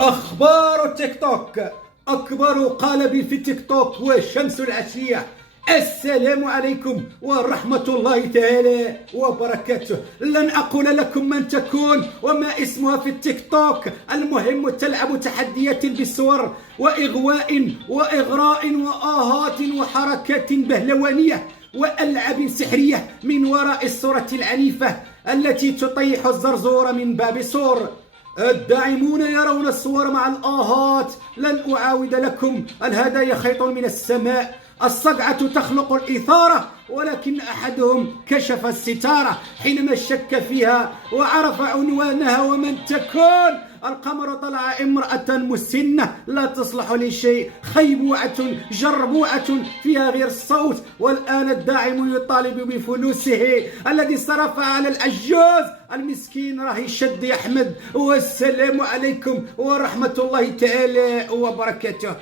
أخبار تيك توك. أكبر قالب في تيك توك وشمس العشية. السلام عليكم ورحمة الله تعالى وبركاته. لن أقول لكم من تكون وما اسمها في التيك توك. المهم تلعب تحديات بالصور وإغواء وإغراء وآهات وحركات بهلوانية وألعاب سحرية من وراء الصورة العنيفة التي تطيح الزرزور من باب سور. الداعمون يرون الصور مع الآهات. لن أعاود لكم الهدايا خيط من السماء. الصقعة تخلق الإثارة، ولكن أحدهم كشف الستارة حينما شك فيها وعرف عنوانها ومن تكون. القمر طلع امرأة مسنة لا تصلح لشيء، خيبوعة جربوعة فيها غير الصوت. والآن الداعم يطالب بفلوسه الذي صرفها على العجوز المسكين. راه يشد يا أحمد. والسلام عليكم ورحمة الله تعالى وبركاته.